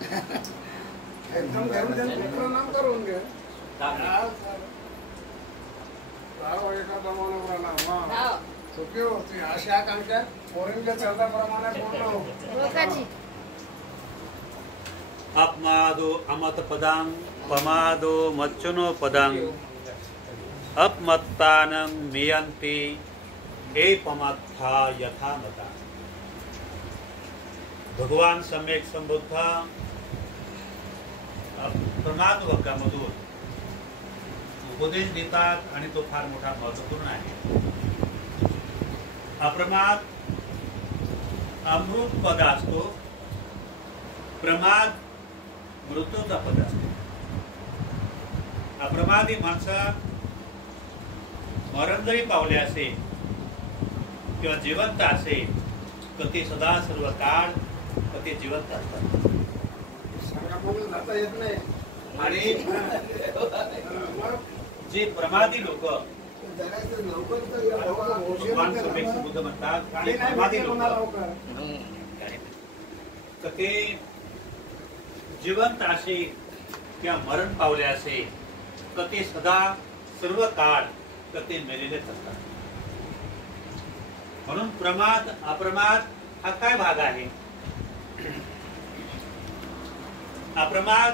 एकदम घरून त्यांचं नाम करून घे सुखी होती आशा आकांक्षा पोरींच्या चर्चाप्रमाणे बोललो अपमादो अमत पदांग पमादो मच्चुनो पदांग अपमत्तानं मियन्ति एपमत्था यथा मता. भगवान सम्यक संबुद्ध प्रमाद वाक्यामधून उपदेश देतात आणि तो फार मोठा महत्वपूर्ण आहे. अप्रमाद अमृत पद असतो, प्रमाद मृत्यूचा पद असतो. अप्रमादी माणसा मरण जरी पावले असेल किंवा जिवंत असेल तर ते सदा सर्व काळ तर ते जिवंत असतात. येत नाही आणि जे प्रमादी लोक भगवान सम्यक संबुद्ध म्हणतात ते प्रमादी लोक तर ते जिवंत असे किंवा मरण पावले असे तर ते सदा सर्व काळ तर ते मेलेलेच असतात. म्हणून प्रमाद अप्रमाद हा काय भाग आहे? अप्रमाद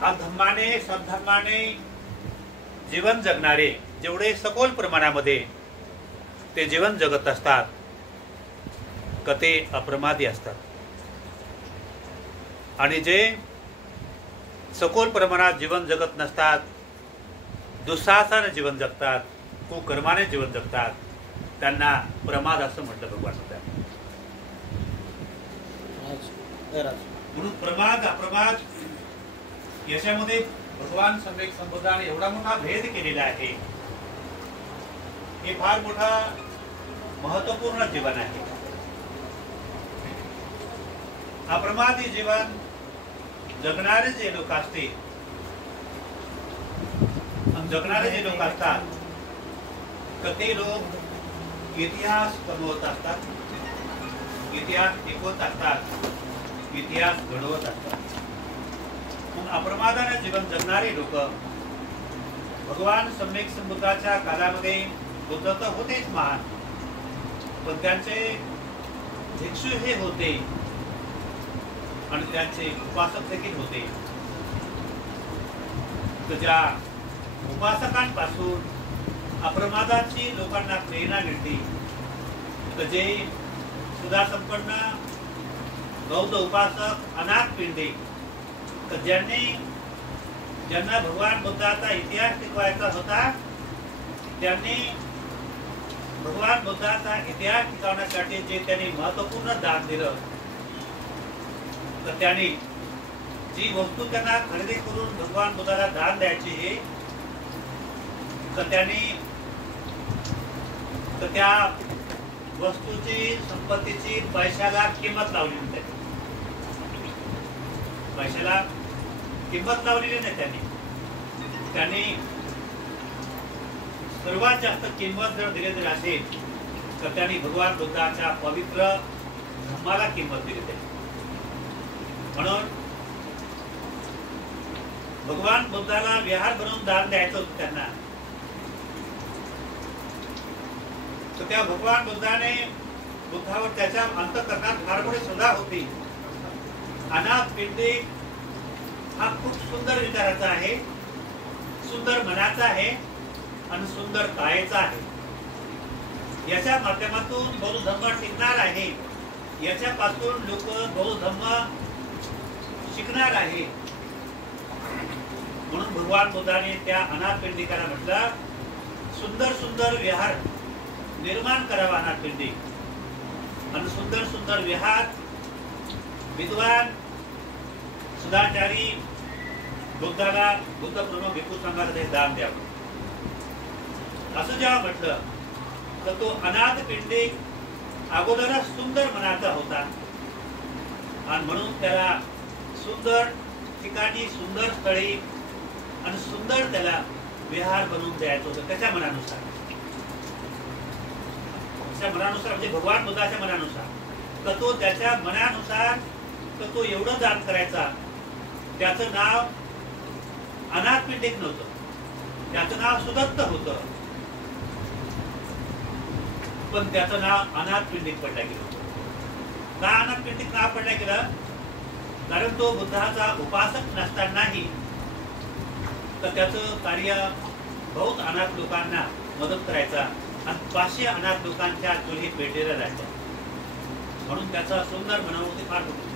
हा धम्माने सद्धम्माने जीवन जगणारे जेवढे सखोल प्रमाणामध्ये ते जीवन जगत असतात का ते अप्रमादी असतात. आणि जे सखोल प्रमाणात जीवन जगत नसतात, दुस्साहसाने जीवन जगतात, कुकर्माने जीवन जगतात, त्यांना प्रमाद असं म्हटलं भगवान म्हणतात. म्हणून प्रमाद अप्रमाद याच्यामध्ये भगवान सम्यक संबुद्धाने एवढा मोठा भेद केलेला आहे. हे फार मोठा महत्वपूर्ण जीवन आहे. अप्रमादी जीवन जगणारे जे लोक असते जगणारे जे लोक असतात तर ते लोक इतिहास कमवत असतात, इतिहास टिकवत असतात, इतिहास घडवत असतात. अप्रमादाने जीवन जगणारे लोक भगवान सम्यक संबुद्धाच्या काळामध्ये बुद्ध तर होतेच महान, पण त्यांचे भिक्षू हे होते आणि त्यांचे उपासक देखील होते. तर ज्या उपासकांपासून अप्रमादाची लोकांना प्रेरणा मिळते तर जे सुधा संपन्न बौद्ध उपासक अनाथ पिंडे तर ज्यांना भगवान बुद्धाचा इतिहास टिकवायचा होता त्यांनी भगवान बुद्धाचा इतिहास टिकवण्यासाठी जे त्यांनी महत्वपूर्ण दान दिलं तर त्यांनी जी वस्तू त्यांना खरेदी करून भगवान बुद्धाला दान द्यायची हे तर त्यांनी तर त्या वस्तूची संपत्तीची पैशाला किंमत लावली होती. पैशाला किंमत लावलेली नाही त्यांनी सर्वात जास्त किंमत जर दिली जर असेल तर त्यांनी भगवान बुद्धाच्या पवित्र धम्माला किंमत दिली. म्हणून भगवान बुद्धाला विहार बनवून दान द्यायचं होतं त्यांना. तर त्या भगवान बुद्धावर त्याच्या अंतःकरणात फार मोठी श्रद्धा होती. अनाथ पिंडी हा खूप सुंदर विचाराचा आहे, सुंदर मनाचा आहे आणि सुंदर कायेचा आहे. याच्या माध्यमातून बौद्ध धर्म टिकणार आहे, याच्यापासून लोक बौद्ध धर्म शिकणार आहे. म्हणून भगवान बुद्धाने त्या अनाथ पिंडिकाला म्हटलं सुंदर सुंदर विहार निर्माण करावा अनाथ पिंडी आणि सुंदर सुंदर विहार विद्वान सदाचारी बुद्धाला बुद्धपूर्ण भिक्खू संघाला ते दान द्यावं. असं जेव्हा म्हटलं तर तो अनाथ पिंडिक अगोदरच सुंदर मनाचा होता आणि म्हणून त्याला सुंदर ठिकाणी सुंदर स्थळी आणि सुंदर त्याला विहार बनवून द्यायचं होतं त्याच्या मनानुसार म्हणजे भगवान बुद्धाच्या मनानुसार. तर तो त्याच्या मनानुसार तर तो एवढं दान करायचा. त्याचं नाव अनाथ पिंडिक नव्हतं, त्याचं नाव सुदत्त होतं, पण त्याचं नाव अनाथ पिंडिक पडल्या गेलं. का अनाथ पिंडिक नाव पडल्या गेलं? कारण तो बुद्धाचा उपासक नसतानाही तर त्याचं कार्य बहुत अनाथ लोकांना मदत करायचा आणि 500 अनाथ लोकांच्या चुली पेटेल्या जायच्या. म्हणून त्याचा सुंदर मनोवृत्ती फार होती.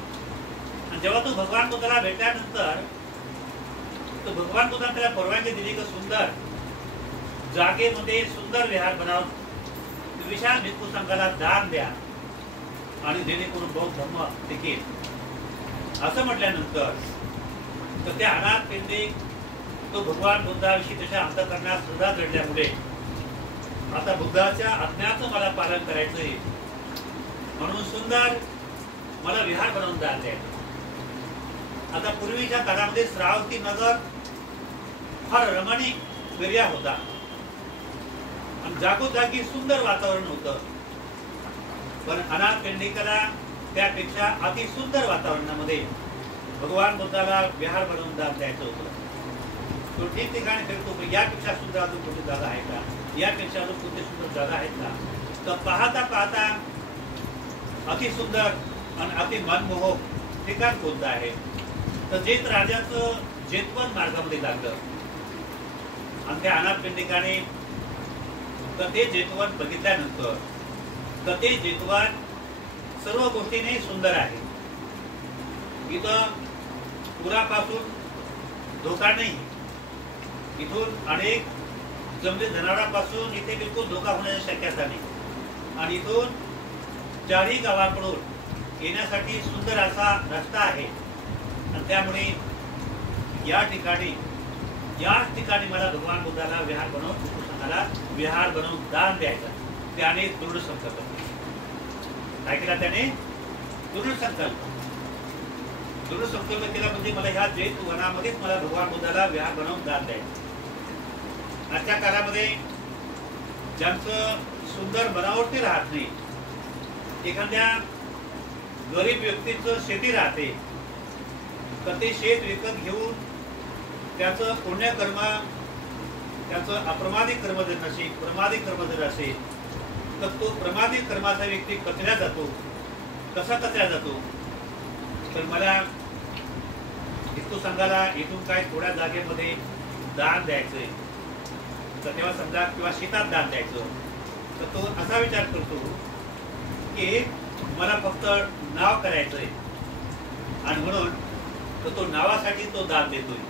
आणि जेव्हा तो भगवान बुद्धाला भेटल्यानंतर तो भगवान बुद्धाने त्याला परवानगी दिली की सुंदर जागेमध्ये सुंदर विहार बनवून विशाल भिक्खू संघाला दान द्या आणि जेणेकरून बौद्ध धर्म टिकेल. असं म्हटल्यानंतर तर त्या अनाथ पिंडिक तो भगवान बुद्धाविषयी त्याच्या अंतःकरणात श्रद्धा जडल्यामुळे आता बुद्धाच्या आज्ञाचं मला पालन करायचंय म्हणून सुंदर मला विहार बनवून दान द्यायचं. आता पूर्वीच्या काळामध्ये श्रावस्ती नगर फार रमणीक एरिया होता आणि जागोजागी सुंदर वातावरण होतं. पण अनाथ पिंडिकाला त्यापेक्षा अति सुंदर वातावरणामध्ये भगवान बुद्धाला विहार बनवून दान द्यायचं होतं. तो ठिकठिकाणी फिरतो की यापेक्षा सुंदर अजून कोणती जागा आहे का, यापेक्षा अजून कोणती सुंदर जागा आहेत का. तर पाहता पाहता अति सुंदर आणि अति मनमोहक ठिकाण कोणतं आहे तर जेत राजाचं जेतवन मार्गामध्ये लागलं आणि त्या अनाथ पिंडिकाने तर ते जेतवन बघितल्यानंतर तर ते जेतवन सर्व गोष्टीने सुंदर आहे. इथं पुरापासून धोका नाही, इथून अनेक जंगली जनावरांपासून इथे बिलकुल धोका होण्याची शक्यता नाही आणि इथून चारही गावाकडून येण्यासाठी सुंदर असा रस्ता आहे आणि त्यामुळे याच ठिकाणी मला भगवान बुद्धाला विहार बनवून भिक्खू संघाला विहार बनवून दान द्यायचा. त्याने दृढ संकल्प काय केला, त्याने दृढ संकल्प केला म्हणजे मला ह्या जैत वनामध्येच मला भगवान बुद्धाला विहार बनवून दान द्यायचं. आजच्या काळामध्ये ज्यांचं सुंदर बनावटी राहत नाही, एखाद्या गरीब व्यक्तीचं शेती राहते तर ते शेत विकत घेऊन त्याचं पुण्यकर्म त्याचं अप्रमादिक कर्म जर नसेल, प्रमादिक कर्म जर असेल तर तो प्रमादिक कर्माचा व्यक्ती कचऱ्या जातो. कसा कचऱ्या जातो तर मला भिक्खू संघाला इथून काय थोड्या जागेमध्ये दान द्यायचंय तर तेव्हा समजा किंवा शेतात दान द्यायचं तर तो असा विचार करतो की मला फक्त नाव करायचंय आणि म्हणून तर तो नावासाठी तो दान देतोय.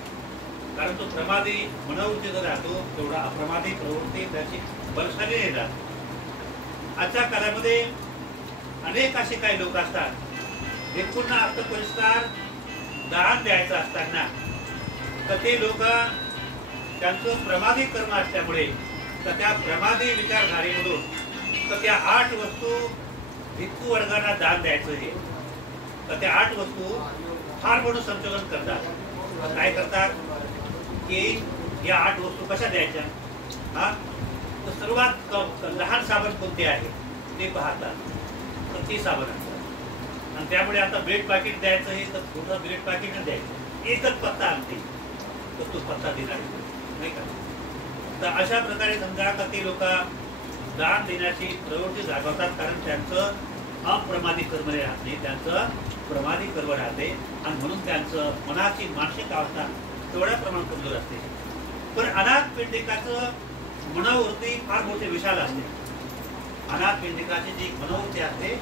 कारण तो प्रमादी मनोवृत्ती जर राहतो तेवढा अप्रमादी प्रवृत्ती त्याची बलशाली येतात. आजच्या काळामध्ये अनेक असे काही लोक असतात भिक्खूंना आत्मपुरस्कार दान द्यायचं असताना तर ते लोक त्यांचं प्रमादी कर्म असल्यामुळे तर त्या प्रमादी विचारधारेमधून तर त्या 8 वस्तू भिक्खू वर्गांना दान द्यायचं आहे तर त्या 8 वस्तू फार मोठं संशोधन करतात. काय करतात की या 8 वस्तू कशा द्यायच्या, हा तर सर्वात लहान साबण कोणते आहे ते पाहतात तर ती साबण असतात आणि त्यामुळे आता ब्रेड पाकिट द्यायचं आहे तर थोडं ब्रेड पाकिट द्यायचं, एकच पत्ता आणते तर तो पत्ता दिला नाही का. तर अशा प्रकारे समजा का ते लोक दान देण्याची प्रवृत्ती जागवतात कारण त्यांचं अप्रमादी कर्म राहते, त्यांचं प्रमादी कर्म राहते आणि म्हणून त्यांचं मनाची मानसिक अवस्था तेवढ्या प्रमाणात कमजोर असते. पण अनाथ पिंडिकाचं मनोवृत्ती फार मोठी विशाल असते. अनाथ पिंडिकाची जी मनोवृत्ती असते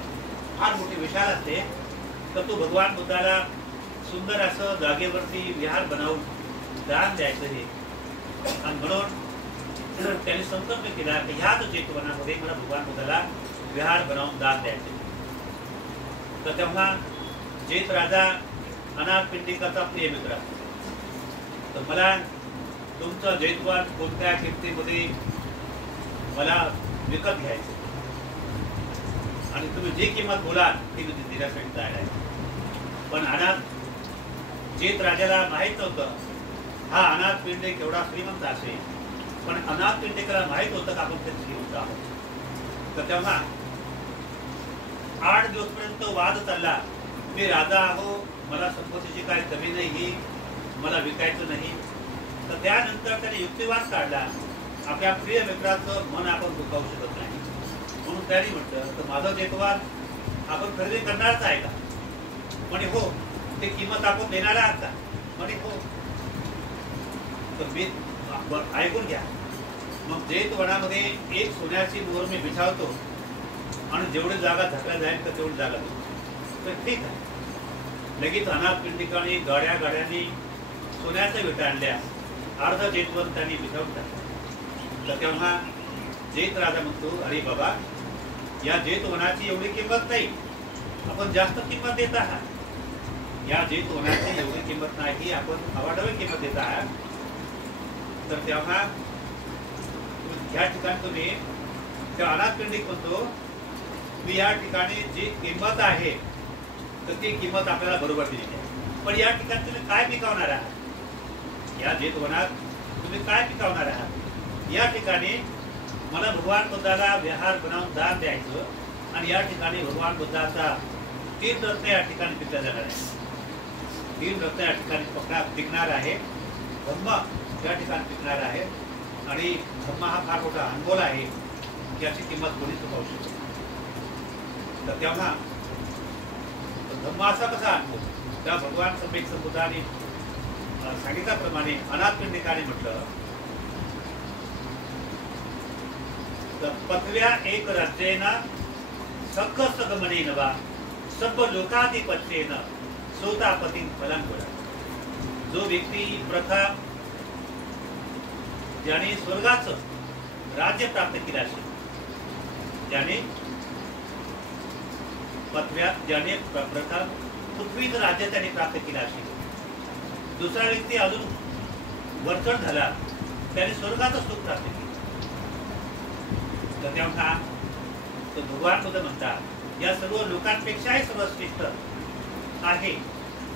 फार मोठी विशाल असते. तर तो भगवान बुद्धाला सुंदर असं जागेवरती विहार बनवून दान द्यायचं हे आणि म्हणून त्यांनी संकल्प केला की ह्याच जेतवनामध्ये मला भगवान बुद्धाला विहार बनवून दान द्यायचे. तर तेव्हा जेत राजा अनाथ पिंडिकाचा प्रिय मित्र असतो. तर मला तुमचं जैतवन कोणत्या किमतीमध्ये मला विकत घ्यायचं आणि तुम्ही जी किंमत बोलाल ती मी देण्यासाठी तयार आहे. पण अनाथ जेत राजाला माहित नव्हतं हा अनाथ पिंडिक एवढा श्रीमंत असेल, पण अनाथ पिंडिकाला माहित होतं का आपण ते श्रीमंत आहोत. तर तेव्हा 8 दिवसपर्यंत वाद चालला. मी राजा आहो, मला संपत्तीची काय कमी नाही, मला विकायचं नाही. तर त्यानंतर त्याने युक्तिवाद काढला. आपल्या प्रिय मित्राचं मन आपण दुखावू शकत नाही, म्हणून त्याने म्हटलं तर माझं जेतवाद आपण खरेदी करणारच आहे का? म्हणे हो. ते किंमत आपण देणार आहात का? म्हणे हो. तर मी ऐकून घ्या. मग जेतवनामध्ये एक सोन्याची मोहर मी बिछावतो आणि जेवढी जागा झाकल्या जाईल तर तेवढी जागा देतो. तर ठीक आहे. लगेच अनाथपिंडिकाने गाड्यागाड्यांनी सोन्याच्या विटा आणल्या. अर्ध जेतवन त्यांनी बिछावून टाकलं. तर तेव्हा जेत राजा म्हणतो, अरे बाबा, या जेतवनाची एवढी किंमत नाही, आपण जास्त किंमत देत आहात. या जेतवनाची एवढी किंमत नाही, आपण अवाढव्य किंमत देत आहात. तर तेव्हा या ठिकाणी तुम्ही त्या अनाथपिंडिक म्हणतो, मी या ठिकाणी जी किंमत आहे तर ती किंमत आपल्याला बरोबर दिली आहे. पण या ठिकाणी तुम्ही काय पिकवणार आहात? या जेतवनात तुम्ही काय पिकवणार आहात? या ठिकाणी मला भगवान बुद्धाला विहार बनवून दान द्यायचं आणि या ठिकाणी भगवान बुद्धाचा 3 रत्न या ठिकाणी पिकल्या जाणार आहे. 3 रत्न या ठिकाणी पिकणार आहे. धम्म या ठिकाणी पिकणार आहे आणि धम्म हा फार मोठा अनमोल आहे, ज्याची किंमत कोणी चुकवू शकतो. तर तेव्हा धम्म असा कसा अनमोल? त्या भगवान सम्यक संबुद्धाने सांगितल्याप्रमाणे अनाथपिंडिकाने म्हटलं तर पथव्या एक राज्येन सख सगमने नवा सब लोकाधिपत्येन सोतापती फलांगोळा. जो व्यक्ती प्रथम ज्याने स्वर्गाचं राज्य प्राप्त केलं असेल, ज्याने प्रथम पृथ्वीचं राज्य त्याने प्राप्त केलं असेल, दुसरा व्यक्ती अजून वरचढ झाला, त्याने स्वर्गाचं सुख प्राप्त केलं. तर तेव्हा तो भगवान बुद्ध म्हणतात, या सर्व लोकांपेक्षाही सर्वश्रेष्ठ आहे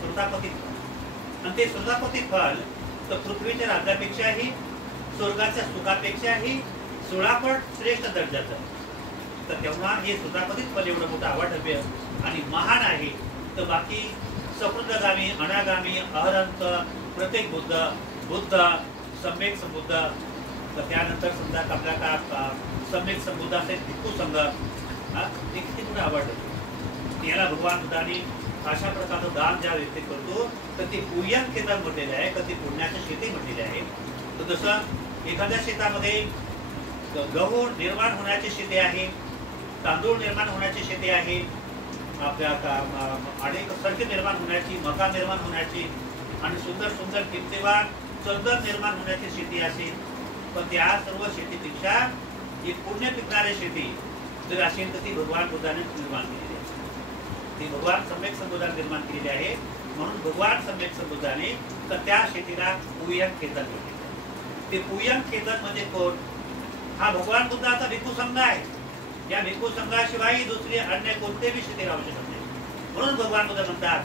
श्रोतापती फल. आणि ते श्रोतापती फल तर पृथ्वीच्या राज्यापेक्षाही, स्वर्गाच्या सुखापेक्षाही 16 पट श्रेष्ठ दर्जाचं. तर तेव्हा हे श्रोतापती फल एवढं मोठं अवाढव्य आणि महान आहे. तर बाकी सकृतगामी, अनागामी, अहरंत, प्रत्येक बुद्ध, सम्यक संबुद्ध, तर त्यानंतर समजा आपल्या का सम्यक संबुद्ध असेल भिक्खू संघ, ते किती मोठं अवाढव्य. याला भगवान बुद्धाने अशा प्रकारचं दान ज्या व्यक्ती करतो तर ते पूयन केंद्र म्हटलेले आहे, तर ते पुण्याच्या शेती म्हटलेले आहे. तर जसं एखाद्या शेतामध्ये गहू निर्माण होण्याची शेती आहे, तांदूळ निर्माण होण्याची शेती आहे, आपल्या अनेक सडके निर्माण होण्याची, मका निर्माण होण्याची आणि सुंदर सुंदर किमतीवान चंदन निर्माण होण्याची शेती असेल. पण त्या सर्व शेतीपेक्षा एक पुण्य पिकणारी शेती जर असेल तर ती भगवान बुद्धाने निर्माण केलेली आहे. ती भगवान सम्यक संबुद्धाने निर्माण केलेली आहे. म्हणून भगवान सम्यक संबुद्धाने तर त्या शेतीला पूयन खेतन म्हटले. ते पूयन खेतन म्हणजे कोण? हा भगवान बुद्धाचा भिक्खू संघ आहे. या भिक्खू संघाशिवाय दुसरी अन्य कोणतेही शेती राहू शकत नाही. म्हणून भगवान बुद्ध म्हणतात,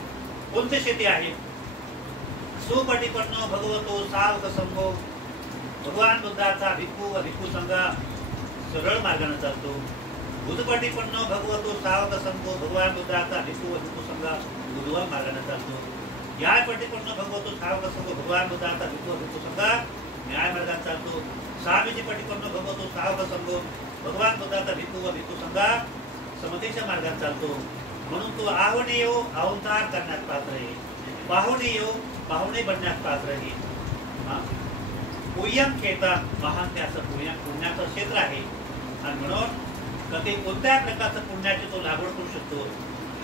कोणती शेती आहे? सुपटिपन्नो भगवतो सावक संघो. भगवान बुद्धाचा भिक्खू व भिक्खू संघ सरळ मार्गाने चालतो. बुधपटिपन्नो भगवतो सावक संघो. भगवान बुद्धाचा भिक्खू व भिक्खू संघ बुधवान मार्गाने चालतो. न्याय पटिपन्नो भगवतो सावक संघो. भगवान बुद्धाचा भिक्खू व भिक्खू संघ न्याय मार्गाने चालतो. सामीची पटिपन्नो भगवतो सावक संघो. भगवान बुद्धाचा भिक्खू व भिक्खू संघ समतेच्या मार्गाने चालतो. म्हणून तो आवणे येऊ अवतार करण्यात पात्र आहे, पाहुणे येऊ पाहुणे बनण्यात पात्र आहे. पूयन खेतन महान त्याचं पुण्याचं क्षेत्र आहे. आणि म्हणून कधी कोणत्या प्रकारचं पुण्याची तो लागवड करू शकतो,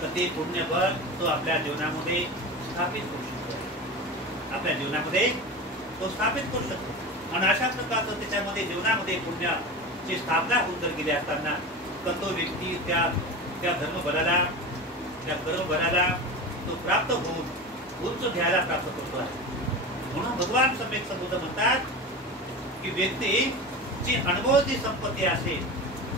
तर ते पुण्यबळ तो आपल्या जीवनामध्ये स्थापित करू शकतो. आपल्या जीवनामध्ये तो स्थापित करू शकतो. आणि अशा प्रकारचं त्याच्यामध्ये जीवनामध्ये पुण्याची स्थापना होऊन जर गेली असताना तर तो व्यक्ती त्या धर्मबलाला, त्या कर्मबलाला तो प्राप्त होऊन उच्च ध्येयाला प्राप्त करतो आहे. म्हणून भगवान सम्यक संबुद्ध म्हणतात की व्यक्तीची अनुभवाची संपत्ती असेल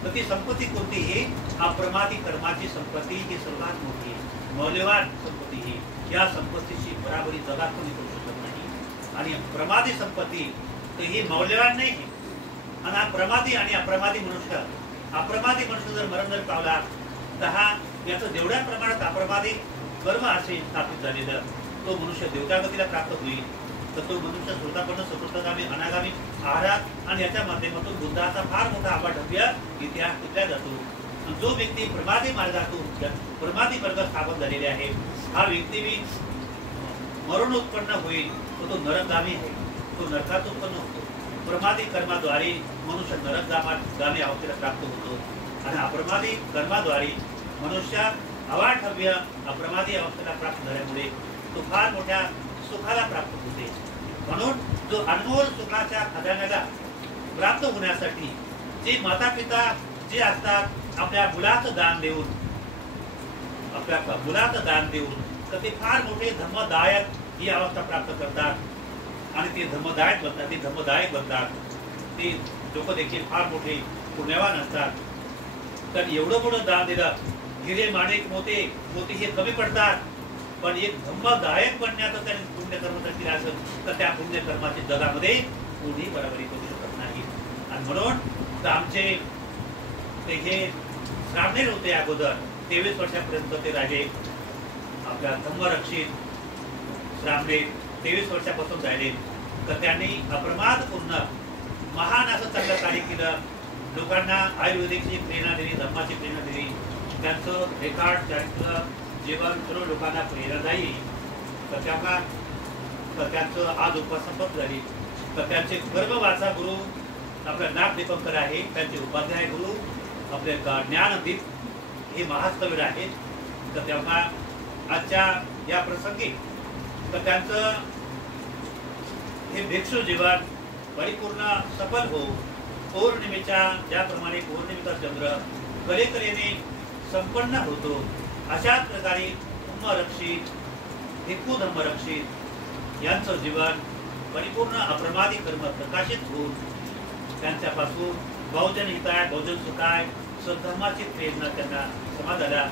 तर ती संपत्ती कोणतीही अप्रमादी कर्माची संपत्ती ही सर्वात मोठी मौल्यवान संपत्ती ही. या संपत्तीची बराबरी जगात कोणी करू शकत नाही. आणि प्रमादी संपत्ती तर ही मौल्यवान नाही. आणि प्रमादी आणि अप्रमादी मनुष्य जर मरण जर पावला तर हा याचं जेवढ्या प्रमाणात अप्रमादिक कर्म असेल स्थापित झालेलं, तो मनुष्य देवतागतीला प्राप्त होईल. तर तो मनुष्य श्रोतापन्न सकृतगामी अनागामी आहारात आणि याच्या माध्यमातून बुद्धाचा फार मोठा अपाठव्य इतिहास टिकला जातो. जो व्यक्ती प्रमादी मार्गातून प्रमादी वर्ग स्थापन झालेले आहे, हा व्यक्ती बी मरणोत्पन्न होईल, तो नरकगामी आहे, तो नरकात उत्पन्न होतो. प्रमादी कर्माद्वारे मनुष्य नरकगामी अवस्थेला प्राप्त होतो आणि अप्रमादी कर्माद्वारे मनुष्य अवाढव्य अप्रमादी अवस्थेला प्राप्त झाल्यामुळे तो फार मोठ्या सुखाला प्राप्त होते. म्हणून जो अनमोल सुखाच्या खजान्याला प्राप्त होण्यासाठी जे माता पिता जे असतात आपल्या मुलाचं दान देऊन तर ते फार मोठे धर्मदायक ही अवस्था प्राप्त करतात आणि ते धर्मदायक बनतात. ते लोक देखील फार मोठे पुण्यवान असतात. तर एवढं मोठं दान दिलं, हिरे माणिक मोती हे कमी पडतात, पण एक धर्मदायक बनण्याचं त्यांनी पुण्यकर्म जर केलं असेल तर त्या पुण्यकर्माच्या जगामध्ये कोणी बरोबरी करू शकत नाही. आणि म्हणून तर आमचे ते हे श्रामणेर होते अगोदर 23 वर्षापर्यंत ते राजे आपल्या धर्मरक्षित श्रामणेर 23 वर्षापासून राहिले. तर त्यांनी अप्रमाद पूर्ण महान असं चांगलं कार्य केलं. लोकांना आयुर्वेदिकची प्रेरणा दिली, धर्माची प्रेरणा दिली. त्यांचं रेकॉर्ड त्यांचं जीवन सर्व लोकांना प्रेरणादायी. तर त्यांचं आज उपसंपत्त झाली. तर त्यांचे गर्भवाचा गुरु आपला नाग दीपंकर आहे, त्यांचे उपाध्याय गुरु आपले ज्ञानदीप हे महास्तवीर आहेत. तर तेव्हा आजच्या या प्रसंगी तर त्यांचं हे भिक्षू जीवन परिपूर्ण सफल हो. पौर्णिमेच्या ज्याप्रमाणे पौर्णिमेचा चंद्र कलेकलेने संपन्न होतो, अशाच प्रकारे धर्मरक्षित भिक्खू धर्मरक्षित यांचं जीवन परिपूर्ण अप्रमादी कर्म प्रकाशित होऊन त्यांच्यापासून बहुजन हिताय बहुजन सुखाय सद्धर्माची प्रेरणा त्यांना समाजाला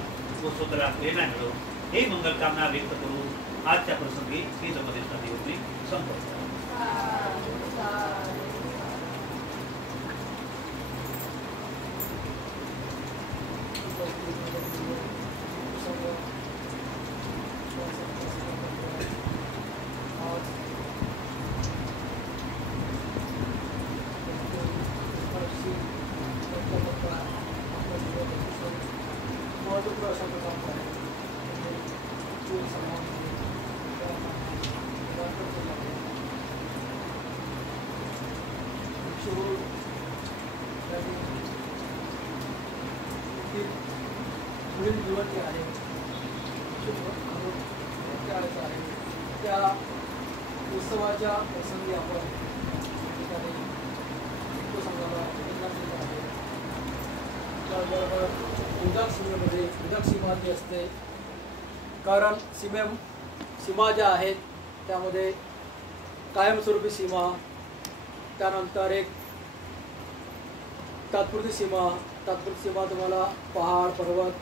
व स्वतःला प्रेरणा मिळो हे मंगलकामना व्यक्त करून आजच्या प्रसंगी श्री जमदेवता देवनी संपत. पुढील जीवन जे आहे त्या उत्सवाच्या प्रसंगी आपण ठिकाणी संघाला आहे. त्याचबरोबर उदक सीमेमध्ये उदक सीमा जी असते, कारण सीमा ज्या आहेत त्यामध्ये कायमस्वरूपी सीमा, त्यानंतर एक तात्पुरती सीमा तुम्हाला पहाड पर्वत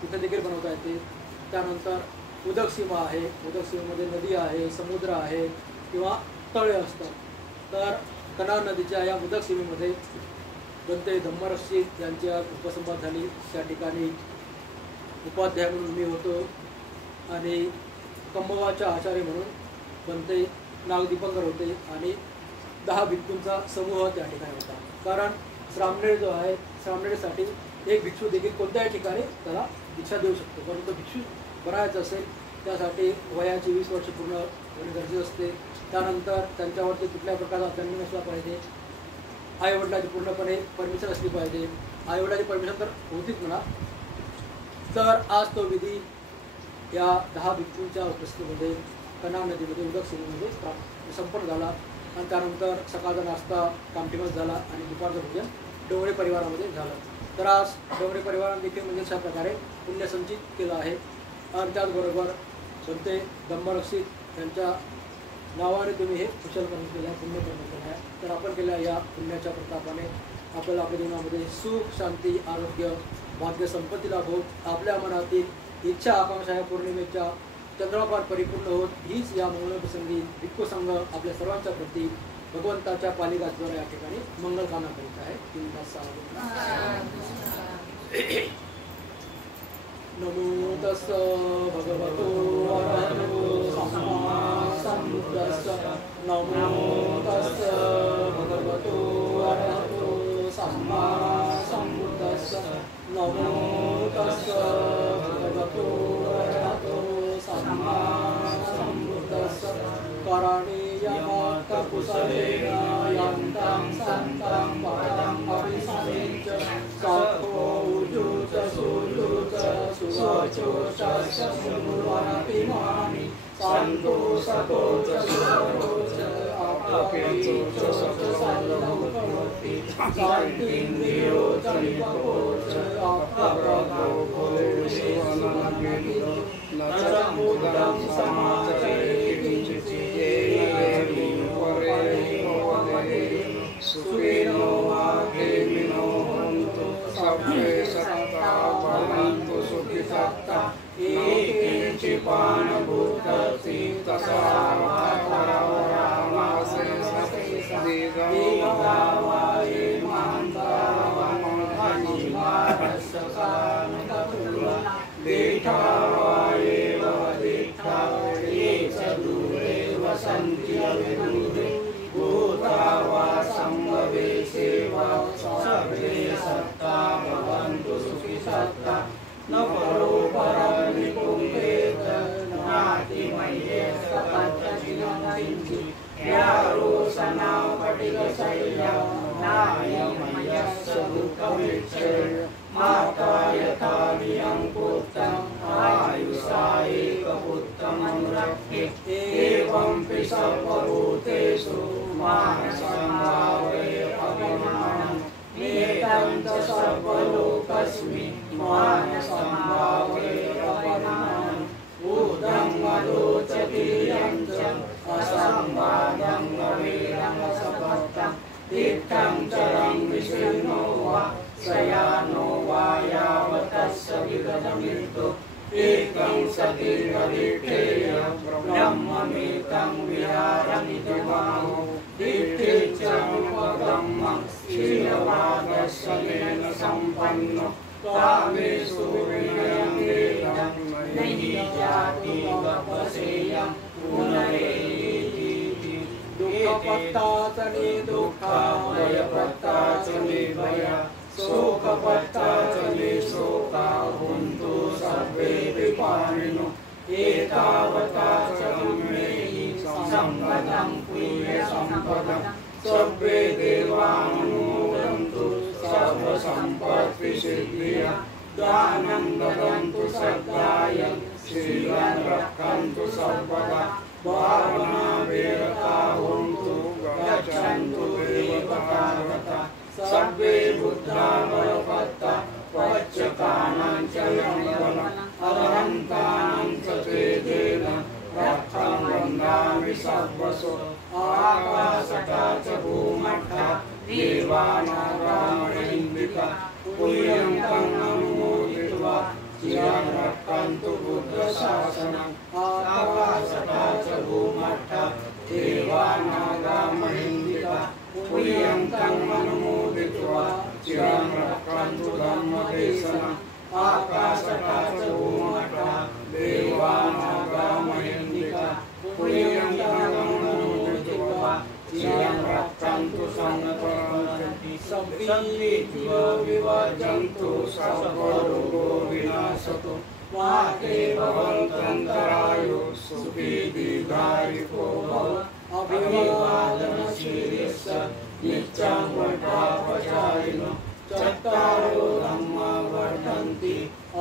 तिथे देखील बनवता येते. त्यानंतर उदक सीमा आहे, उदक सीमेमध्ये नदी आहे, समुद्र आहे किंवा तळे असतात. तर कनार नदीच्या या उदक सीमेमध्ये बनते धम्मरक्षित यांची आज उपसंवाद झाली. त्या ठिकाणी उपाध्याय म्हणून मी होतो आणि कंबवाच्या आचार्य म्हणून बनते नागदीपंकर होते आणि 10 भिक्खूंचा समूह त्या ठिकाणी होता. कारण श्रामणेर जो आहे, श्रामणेरसाठी एक भिक्षू देखील कोणत्याही ठिकाणी त्याला दीक्षा देऊ शकतो. परंतु भिक्षू बनायचं असेल त्यासाठी वयाची 20 वर्ष पूर्ण होणे गरजेचं असते. त्यानंतर त्यांच्यावरती कुठल्याही प्रकारचा दंड नसला पाहिजे. आईवडिलांची पूर्णपणे परमिशन असली पाहिजे. आईवडिलांची परमिशन तर होतीच म्हणा. तर आज तो विधी या 10 भिक्षूंच्या उपस्थितीमध्ये कनार नदीमध्ये उदक सीमेमध्ये संपन्न झाला. आणि त्यानंतर सकाळचा नाश्ता कामठीमध्ये झाला आणि दुपारचं भोजन डोंगरे परिवारामध्ये झालं. तर आज डोंगरे परिवाराने देखील म्हणजे अशा प्रकारे पुण्य संचित केलं आहे. आणि त्याचबरोबर संते धम्मरक्षित यांच्या नावाने तुम्ही हे कुशल कर्म केलं आहे, पुण्यकर्म केलं आहे. तर आपण केल्या या पुण्याच्या प्रतापाने आपल्याला आपल्या जीवनामध्ये सुख, शांती, आरोग्य, भाग्य, संपत्ती लाभो. आपल्या मनातील इच्छा आकांक्षा या पौर्णिमेच्या चंद्रापार परिपूर्ण होत हीच या मंगलप्रसंगी भिक्खू संघ आपल्या सर्वांच्या प्रती भगवंताच्या पालिकाद्वारा या ठिकाणी मंगलकामना करीत आहे. 3 तास 6 नमो तस्स भगवतो अरहतो सम्मा सम्बुद्धस्स नमो तस्स भगवतो अरहतो सम्मा सम्बुद्धस्स नमो तस्स भगवतो अरहतो सम्मा सम्बुद्धस्स करणीयमत्तकुशलेन यन्तं सन्तं पदम् अभिसमेच्य सत्त्वो उजुत सुजुत सुवचो शस्यमुर्वनपिमानि सन्तोषतो च सुवरो च अपवेचो च सर्वं करोति शान्तिन्द्रियो च निपको च अप्रभो भूषिवननभिदो न च मुदं समाचरे किञ्चित् सुखिनो वाकेमिनो हन्तु सर्वे सत्ता भवन्तु सुखिसत्ता एकिञ्चिपानभूतसि तसावरामाशेषदीर्घवाये मान्तावमहनिमारसकानकपुरा दीठावाये वदीठाये च दूरे वसन्ति अविदूरे भूता वा सम्भवे सेवा सर्वे सत्ता भवन्तु सुखिसत्ता न परो परं निपुम्पेत नातिमय्यस्तपद्धतिनकिञ्चित् यारोसना पटिकशय्या नायमयस्य दुःखमिच्छेय माता यथा नियं पुत्रम् आयुषा एकपुत्रमनुरक्ष्ये एवं सर्वभूतेषु मानसंभावये अभिमानम् एतं च सर्वलोकस्मि मानसंभावये अभिमानम् ऊर्ध्वं मदोचति यञ्च असंवादं गवेरं सपत्तं तीर्थं चरं विष्णो वा शयानो वा यावतस्य विगतमृतो एकं सतीर्घदीक्षेय ब्रह्ममेतं विहारमिति माहो दीक्षे च उपब्रह्मं क्षीरवादस्येन सम्पन्नो कामेषु विनयं वेदं नहि जाति वपसेयं पुनरेति दुःखपत्ता च दुःखा भयपत्ता च भया शोकपत्ता च शोका हुन्तु सर्वे विपाणिनो एतावता च मे सम्पदं प्रियसम्पदं सर्वे देवानुमोदन्तु सर्वसम्पत्तिसिद्धिया दानं ददन्तु सद्दाय शीलं रक्षन्तु सर्वदा भावना वेरता हुन्तु गच्छन्तु देवतागता सर्वे बुद्धा बलवत्ता पच्यकानां च यमबलम् अरहन्तानां च तेजेन रक्षं वन्दामि सर्वसो आकाशता च भूमट्टा देवानागामहिन्दिका पुण्यन्तं अनुमोदित्वा चिरं रक्षन्तु बुद्धशासनम् आकाशता च भूमट्टा देवानागामहिन्दिका पुण्यन्तं अनुमोदित्वा चिरं रक्षन्तु धर्मदेशनम् आकाशता च भूमट्टा देवानागामहिन्दिका पुण्यन्तं अनुमोदित्वा चिरं रक्षन्तु सन्नपरन्ति सद्विद्यो विवर्जन्तु सर्वरोगो विनाशतु मा ते भवन्तन्तरायो सुखी दीर्घायुको भव अभिवादनशीलस्य नित्यं वैभवचारिणो चत्वारो धम्मा वर्धन्ति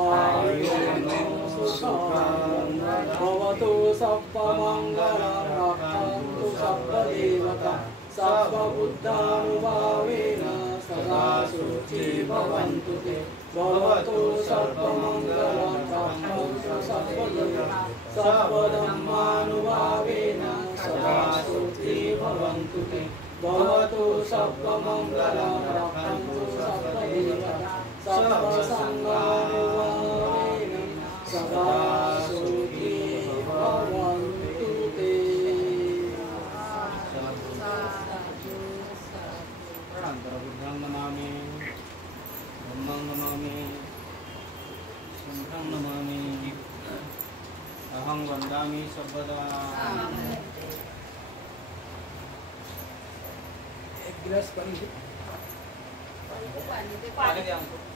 आयुर्नो सुखं भवतु सर्वमङ्गलं रक्षन्तु सर्वदेवता सर्वबुद्धानुभावेन सदा शुचि भवन्तु ते भवतु सर्वमङ्गलं रक्षन्तु सर्वदेवता सर्वधर्मानुभावेन सदा शुचि भवन्तु ते भवतु सर्वमङ्गलं रक्षन्तु सर्वदेवता सर्वसङ्गानुभावेन सदा शुचि भवन्तु ते। बुद्धं नमामि, धम्मं नमामि, संघं नमामि। अहं वन्दामि सर्वदा। एक गिलास पाणी घे. पाणी द्या हमको।